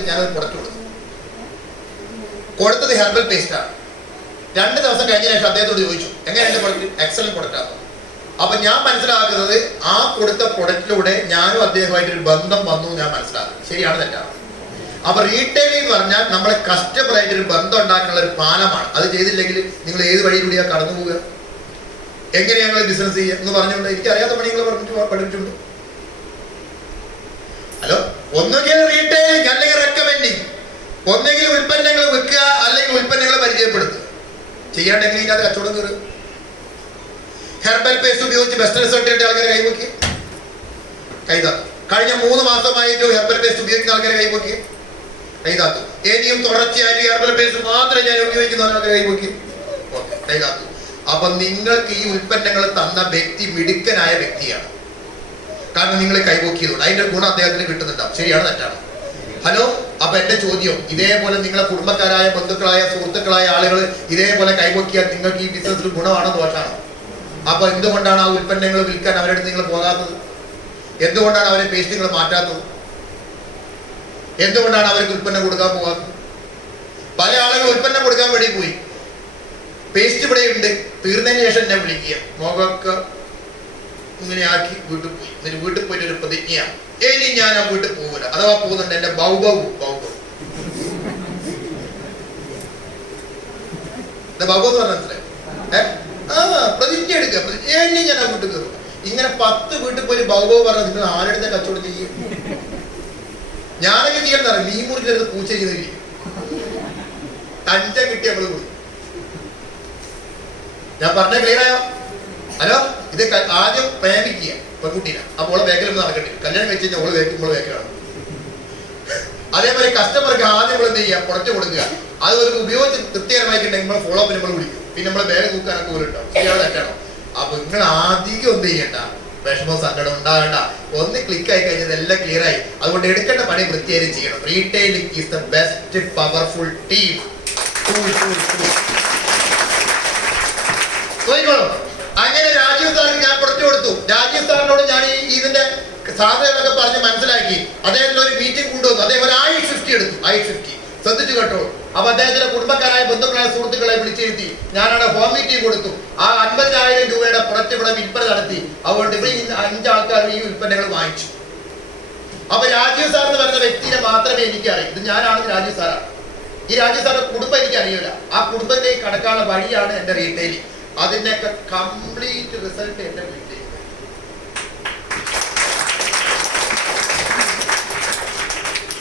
ഞാനത് കൊടുത്തു. കൊടുത്തു കൊടുത്തത് ഹെർബൽ പേസ്റ്റാണ് രണ്ട് ദിവസം കഴിഞ്ഞ ശേഷം അദ്ദേഹത്തോട് ചോദിച്ചു എങ്ങനെ എന്റെ പ്രൊഡക്റ്റ് എക്സലന്റ് പ്രൊഡക്റ്റാണ് അപ്പൊ ഞാൻ മനസ്സിലാക്കുന്നത് ആ കൊടുത്ത പ്രൊഡക്റ്റിലൂടെ ഞാനും അദ്ദേഹമായിട്ട് ഒരു ബന്ധം വന്നു ഞാൻ മനസ്സിലാക്കും ശരിയാണ് തെറ്റാണ് അപ്പൊ റീറ്റെയിൽ എന്ന് പറഞ്ഞാൽ നമ്മളെ കസ്റ്റമറായിട്ട് ഒരു ബന്ധം ഉണ്ടാക്കാനുള്ള ഒരു പാലമാണ്. അത് ചെയ്തില്ലെങ്കിൽ നിങ്ങൾ ഏത് വഴിയിലൂടെയാണ് കടന്നു പോവുക എങ്ങനെയാണ് ബിസിനസ് ചെയ്യുക? എന്ന് പറഞ്ഞുകൊണ്ട് എനിക്ക് അറിയാത്ത പണി നിങ്ങൾ പറഞ്ഞിട്ട് പഠിച്ചിട്ടുണ്ട് ഹലോ ഒന്നുകിൽ റീറ്റെയിലിംഗ് അല്ലെങ്കിൽ റെക്കമെൻഡിങ് ഒന്നുകിൽ ഉൽപ്പന്നങ്ങൾ വിൽക്കുക അല്ലെങ്കിൽ ഉൽപ്പന്നങ്ങൾ പരിചയപ്പെടുത്തുക. ചെയ്യാണ്ടെങ്കിൽ അത് കച്ചവടം കയറും ഹെർബൽ പേസ്റ്റ് ഉപയോഗിച്ച് ബെസ്റ്റ് റിസൾട്ട് കിട്ടിയ ആൾക്കാരെ കൈവക്കി കൈതാത്തു കഴിഞ്ഞ മൂന്ന് മാസമായിട്ട് ഹെർബൽ പേസ്റ്റ് ഉപയോഗിക്കുന്ന ആൾക്കാരെ കൈവക്കി കൈതാത്തു ഇനിയും തുടർച്ചയായിട്ട് ഹെർബൽ പേസ്റ്റ് മാത്രമേ ഞാൻ ഉപയോഗിക്കുന്ന ആൾക്കാരെ കൈവക്കി കൈതാത്തു അപ്പൊ നിങ്ങൾക്ക് ഈ ഉൽപ്പന്നങ്ങൾ തന്ന വ്യക്തി മിടുക്കനായ വ്യക്തിയാണ്. കാരണം നിങ്ങളെ കൈപോക്കിയതുകൊണ്ട് അതിന്റെ ഗുണം അദ്ദേഹത്തിന് കിട്ടുന്നുണ്ടാവും. ശരിയാണ് തെറ്റാണ്. ഹലോ അപ്പൊ എന്റെ ചോദ്യം ഇതേപോലെ നിങ്ങളെ കുടുംബക്കാരായ ബന്ധുക്കളായ സുഹൃത്തുക്കളായ ആളുകൾ ഇതേപോലെ കൈപോക്കിയാൽ നിങ്ങൾക്ക് ഈ ബിസിനസ്സിൽ ഗുണമാണോ ദോഷമാണോ അപ്പൊ എന്തുകൊണ്ടാണ് ആ ഉൽപ്പന്നങ്ങൾ വിൽക്കാൻ അവരുടെ നിങ്ങൾ പോകാത്തത്? എന്തുകൊണ്ടാണ് അവരെ പേസ്റ്റുകൾ മാറ്റാത്തത്? എന്തുകൊണ്ടാണ് അവർക്ക് ഉൽപ്പന്നം കൊടുക്കാൻ പോകാത്തത്? പല ആളുകൾ ഉൽപ്പന്നം കൊടുക്കാൻ വേണ്ടി പോയി. പേസ്റ്റ് ഇവിടെ ഉണ്ട്. തീർന്നതിന് ശേഷം എന്നെ വിളിക്കുക. മുഖമൊക്കെ ഇങ്ങനെ ആക്കി വീട്ടിൽ പോയി. എന്നിട്ട് വീട്ടിൽ പോയിട്ട് ഒരു പ്രതിജ്ഞയാണ്. ഇനി ഞാൻ ആ വീട്ടിൽ പോകില്ല അഥവാ പോകുന്നുണ്ട് എന്റെ ബൗബവും ബൗബവും ബൗബം എന്ന് പറഞ്ഞാൽ? ആ പ്രതിജ്ഞ എടുക്കുക. ഇനി ഞാൻ ആ വീട്ടിൽ കയറും. ഇങ്ങനെ പത്ത് വീട്ടിൽ പോയി ബൗബവ് പറഞ്ഞാൽ നിങ്ങൾ ആരുടെ കച്ചവടം ചെയ്യും? ഞാനൊക്കെ ചെയ്യണ്ട മീൻ മുറിച്ചെടുത്ത് പൂച്ച ചെയ്തില്ല തഞ്ച കിട്ടി അവൾ പോയി ഞാൻ പറഞ്ഞ ക്ലിയർ ആയോ? ഹലോ ഇത് ആദ്യം പ്രേമിക്കുക പെൺകുട്ടീനെ. അപ്പോൾ ഓളെ വേക്കലൊന്നും നടക്കട്ടെ. കല്യാണം വെച്ച് കഴിഞ്ഞാൽ ഓൾ വേക്കും ഓൾ വേക്കലാണ് അതേപോലെ കസ്റ്റമർക്ക് ആദ്യം നമ്മൾ എന്ത് ചെയ്യുക പുറത്ത് കൊടുക്കുക. അത് ഒരു ഉപയോഗിച്ച് തൃപ്തികരമായിട്ടുണ്ടെങ്കിൽ നമ്മൾ ഫോളോ അപ്പ് നമ്മൾ വിളിക്കും. പിന്നെ നമ്മൾ ബാഗ് തൂക്കാനൊക്കെ ഒരു കിട്ടും ശരിയാണ് തെറ്റാണോ? അപ്പൊ നിങ്ങൾ ആദ്യം ഒന്നും ചെയ്യണ്ട. വിഷമം സങ്കടം ഉണ്ടാകണ്ട. ഒന്ന് ക്ലിക്ക് ആയി കഴിഞ്ഞാൽ എല്ലാം ക്ലിയർ ആയി. അതുകൊണ്ട് എടുക്കേണ്ട പണി വൃത്തിയായി ചെയ്യണം. Retailing is the best powerful team നോക്കിക്കോളൂ അങ്ങനെ രാജീവ് സാറിന് ഞാൻ പുറത്തു സാറിനോട് ഞാൻ ഈ ഇതിന്റെ സാധ്യതകളൊക്കെ പറഞ്ഞ് മനസ്സിലാക്കി. അദ്ദേഹത്തിന് ഒരു മീറ്റിംഗ് കൊണ്ടുവന്നു. അദ്ദേഹം ഒരു ഐ ഫിഫ്റ്റി എടുത്തു. ഐ ഫിഫ്റ്റി ശ്രദ്ധിച്ചു കേട്ടോ. അപ്പൊ അദ്ദേഹത്തിന്റെ കുടുംബക്കാരായ ബന്ധുക്കളായ സുഹൃത്തുക്കളെ വിളിച്ചിരുത്തി. ഞാനവിടെ ഹോം മീറ്റിംഗ് കൊടുത്തു. ആ അൻപതിനായിരം രൂപയുടെ പുറത്ത് ഇവിടെ വിൽപ്പന നടത്തി. അതുകൊണ്ട് ഇവിടെ ഈ അഞ്ച് ആൾക്കാർ ഈ ഉൽപ്പന്നങ്ങൾ വാങ്ങിച്ചു. അപ്പൊ രാജീവ് സാർ എന്ന് പറയുന്ന വ്യക്തിയെ മാത്രമേ എനിക്കറിയൂ. ഇത് ഞാനാണ് രാജീവ് സാറാണ് ഈ രാജീവ് സാറിന്റെ കുടുംബം എനിക്ക് അറിയില്ല ആ കുടുംബത്തിലേക്ക് കടക്കാനുള്ള വഴിയാണ് എന്റെ റീറ്റെയിലിംഗ് അതിന്റെയൊക്കെ കംപ്ലീറ്റ് റിസൾട്ട് എന്റെ റീറ്റെയിലിംഗ്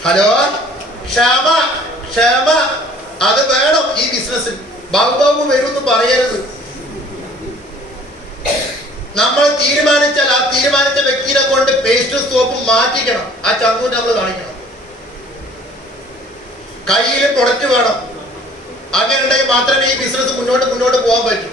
ഹലോ? ക്ഷമ ക്ഷമ. അത് വേണം ഈ ബിസിനസ്സിൽ ബഹുബാബു വരുമെന്ന് പറയരുത്. നമ്മൾ തീരുമാനിച്ചാൽ ആ തീരുമാനിച്ച വ്യക്തിനെ കൊണ്ട് പേസ്റ്റും സോപ്പും മാറ്റിക്കണം. ആ ചങ്ങൂറ്റ് നമ്മൾ കാണിക്കണം. കയ്യിൽ പ്രൊഡക്റ്റ് വേണം. അങ്ങനെ ഉണ്ടെങ്കിൽ മാത്രമേ ഈ ബിസിനസ് മുന്നോട്ട് മുന്നോട്ട് പോകാൻ പറ്റൂ.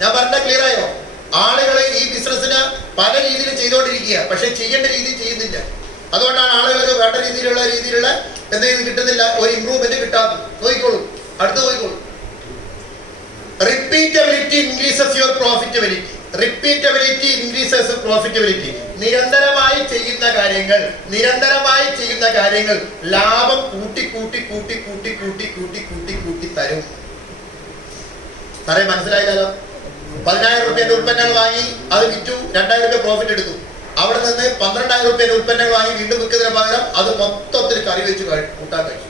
ഞാൻ പറഞ്ഞ ക്ലിയർ ആയോ? ആളുകളെ ഈ ബിസിനസ്സിന് പല രീതിയിൽ ചെയ്തുകൊണ്ടിരിക്കുക പക്ഷെ ചെയ്യേണ്ട രീതി ചെയ്യുന്നില്ല. അതുകൊണ്ടാണ് ആളുകൾക്ക് വേണ്ട രീതിയിലുള്ള രീതിയിലുള്ള എന്തെങ്കിലും കിട്ടുന്നില്ല. ഒരു ഇമ്പ്രൂവ്മെന്റ് കിട്ടാതെ നോക്കിക്കോളൂ. അടുത്ത് നോക്കിക്കോളൂ. Repeatability increases your profitability repeatability increases profitability നിരന്തരമായി ചെയ്യുന്ന കാര്യങ്ങൾ നിരന്തരമായി ചെയ്യുന്ന കാര്യങ്ങൾ ലാഭം കൂട്ടി കൂട്ടി കൂട്ടി കൂട്ടി കൂട്ടി കൂട്ടി കൂട്ടി കൂട്ടി തരും. സാറേ മനസ്സിലായില്ലല്ലോ? പതിനായിരം റുപ്യന്റെ ഉൽപ്പന്നങ്ങൾ വാങ്ങി അത് വിറ്റു രണ്ടായിരം രൂപ പ്രോഫിറ്റ് എടുത്തു. അവിടെ നിന്ന് പന്ത്രണ്ടായിരം റുപ്യന്റെ ഉൽപ്പന്നങ്ങൾ വാങ്ങി വീണ്ടും വിൽക്കുന്നതിന് പകരം അത് മൊത്തത്തിൽ കറി വെച്ച് കൂട്ടാൻ കഴിച്ചു.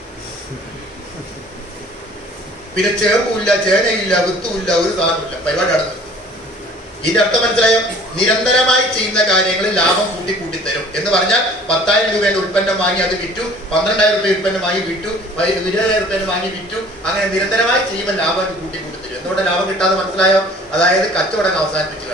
പിന്നെ ചേമ്പുമില്ല ചേനയില്ല വിത്തുമില്ല ഒരു സാധനമില്ല പരിപാടി നടന്നു. ഇതിന്റെ അർത്ഥം മനസ്സിലായോ? നിരന്തരമായി ചെയ്യുന്ന കാര്യങ്ങളിൽ ലാഭം കൂട്ടി കൂട്ടി തരും. എന്ന് പറഞ്ഞാൽ പത്തായിരം രൂപയുടെ ഉൽപ്പന്നം വാങ്ങി അത് വിറ്റു പന്ത്രണ്ടായിരം രൂപ ഉൽപ്പന്നം വാങ്ങി വിറ്റു ഇരുപതിനായിരം രൂപ വാങ്ങി വിറ്റു. അങ്ങനെ നിരന്തരമായി ചെയ്യുമ്പോൾ ലാഭം കൂട്ടി കൂട്ടി തരും. എന്തുകൊണ്ട് ലാഭം കിട്ടാതെ മനസ്സിലായോ? അതായത് കച്ചവടം അവസാനിപ്പിച്ചു.